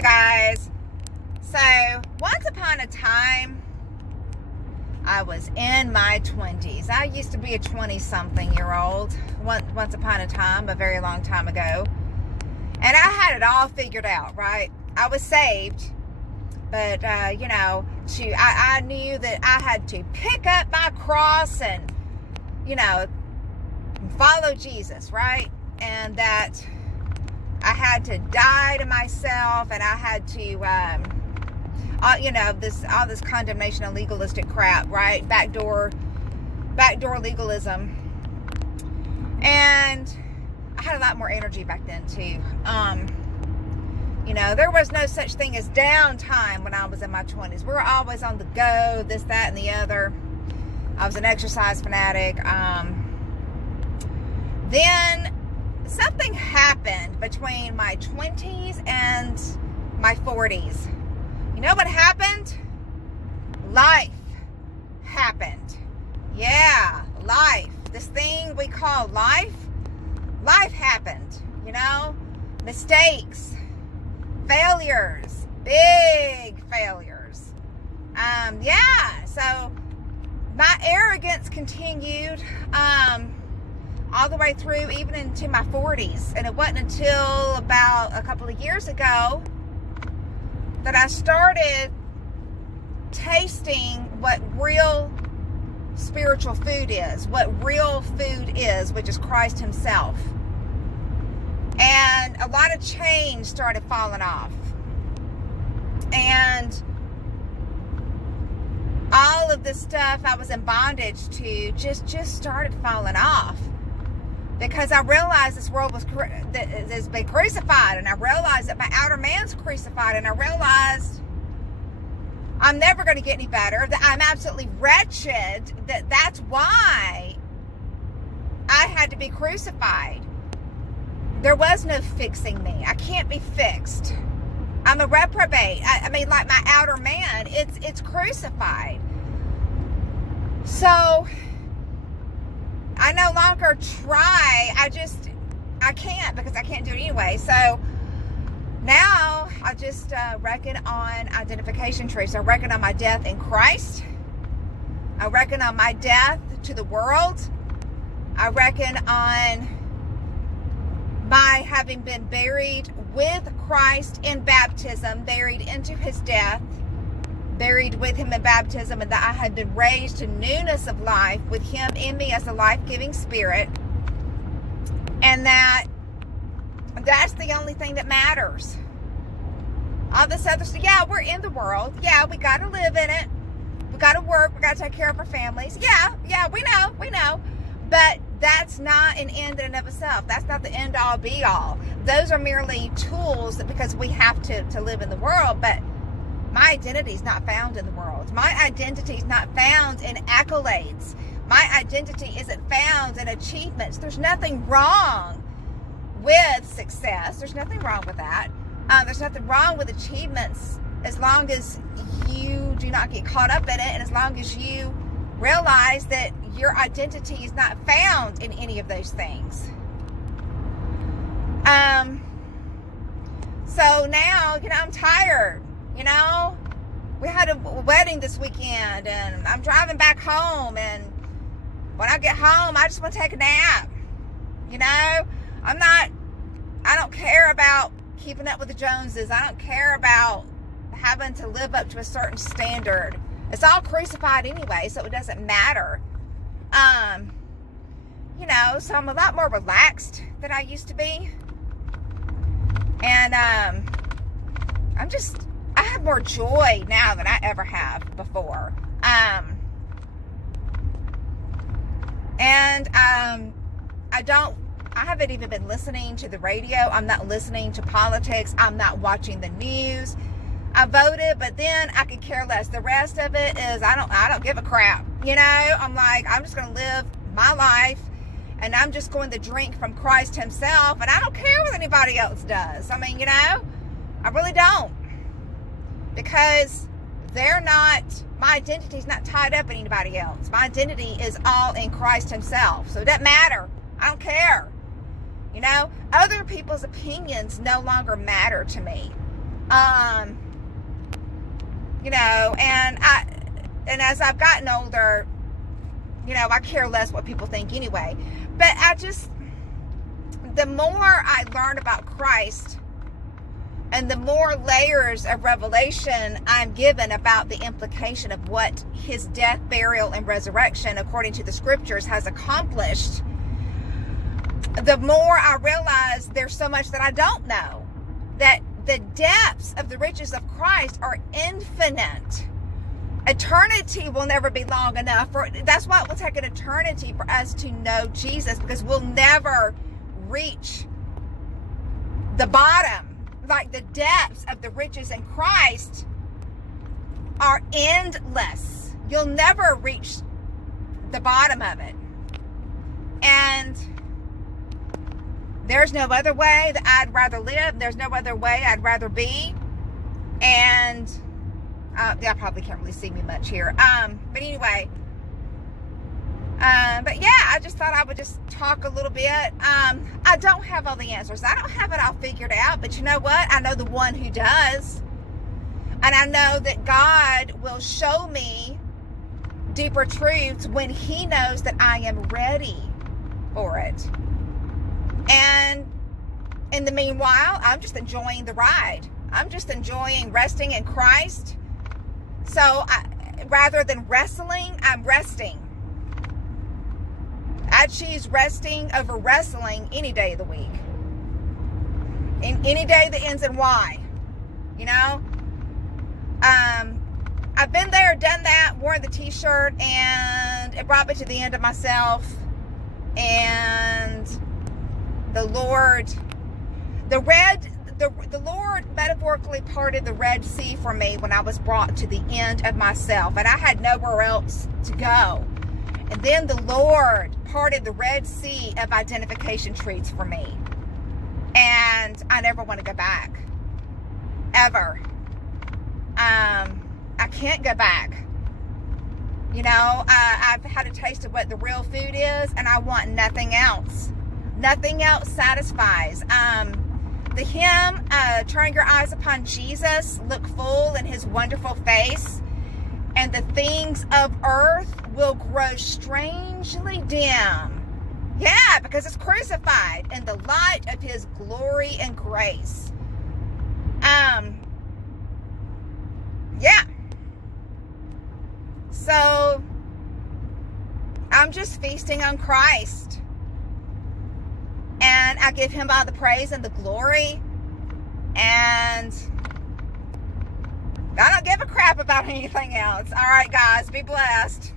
Hey guys, so once upon a time I was in my 20s. I used to be a 20-something-year-old once upon a time, a very long time ago, and I had it all figured out, right? I was saved, but I knew that I had to pick up my cross and follow Jesus, right? And that I had to die to myself, and I had to, all this condemnation and legalistic crap, right? Backdoor legalism. And I had a lot more energy back then too. There was no such thing as downtime when I was in my 20s. We were always on the go, this, that, and the other. I was an exercise fanatic. Then something happened between my 20s and my 40s. You know what happened? Life happened. Yeah, life. This thing we call life. Life happened, mistakes, failures, big failures. So my arrogance continued all the way through, even into my 40s. And it wasn't until about a couple of years ago that I started tasting what real spiritual food is, what real food is, which is Christ himself. And a lot of chains started falling off. And all of this stuff I was in bondage to just started falling off. Because I realized this world has been crucified, and I realized that my outer man's crucified, and I realized I'm never going to get any better, that I'm absolutely wretched, that's why I had to be crucified. There was no fixing me. I can't be fixed. I'm a reprobate. I mean, like my outer man, it's crucified. So I no longer try. I can't, because I can't do it anyway. So now I just reckon on identification trees. I reckon on my death in Christ. I reckon on my death to the world. I reckon on my having been buried with Christ in baptism, buried into his death, buried with him in baptism, and that I had been raised to newness of life with him in me as a life-giving spirit, and that's the only thing that matters. All this other stuff, yeah, we're in the world, yeah, we got to live in it, we got to work, we got to take care of our families, yeah, we know, but that's not an end in and of itself. That's not the end all be all. Those are merely tools because we have to live in the world, but my identity is not found in the world. My identity is not found in accolades. My identity isn't found in achievements. There's nothing wrong with success. There's nothing wrong with that. There's nothing wrong with achievements as long as you do not get caught up in it, and as long as you realize that your identity is not found in any of those things. So now, I'm tired. We had a wedding this weekend, and I'm driving back home, and when I get home, I just want to take a nap. I don't care about keeping up with the Joneses. I don't care about having to live up to a certain standard. It's all crucified anyway, so it doesn't matter. So I'm a lot more relaxed than I used to be. And I have more joy now than I ever have before. I haven't even been listening to the radio. I'm not listening to politics. I'm not watching the news. I voted, but then I could care less. The rest of it is, I don't give a crap. I'm like, I'm just going to live my life, and I'm just going to drink from Christ himself, and I don't care what anybody else does. I mean, I really don't. Because my identity is not tied up in anybody else. My identity is all in Christ himself. So it doesn't matter. I don't care. Other people's opinions no longer matter to me. Um, and as I've gotten older, I care less what people think anyway. But the more I learn about Christ and the more layers of revelation I'm given about the implication of what his death, burial, and resurrection, according to the scriptures, has accomplished, the more I realize there's so much that I don't know. That the depths of the riches of Christ are infinite. Eternity will never be long enough. That's why it will take an eternity for us to know Jesus, because we'll never reach the bottom. Like, the depths of the riches in Christ are endless. You'll never reach the bottom of it. And there's no other way that I'd rather live. There's no other way I'd rather be. And y'all probably can't really see me much here. But anyway. But yeah, I just thought I would just talk a little bit. I don't have all the answers. I don't have it all figured out. But you know what? I know the one who does. And I know that God will show me deeper truths when he knows that I am ready for it. And in the meanwhile, I'm just enjoying the ride. I'm just enjoying resting in Christ. So rather than wrestling, I'm resting. I choose resting over wrestling any day of the week. In any day that ends in Y. I've been there, done that, worn the t-shirt, and it brought me to the end of myself. And the Lord metaphorically parted the Red Sea for me when I was brought to the end of myself, and I had nowhere else to go. And then the Lord parted the Red Sea of identification trees for me, and I never want to go back, ever. I can't go back. I've had a taste of what the real food is, and I want nothing else. Nothing else satisfies. The hymn, turn your eyes upon Jesus, look full in his wonderful face, and the things of earth will grow strangely dim. Yeah, because it's crucified in the light of his glory and grace. Yeah. So, I'm just feasting on Christ. And I give him all the praise and the glory. And I don't give a crap about anything else. All right, guys, be blessed.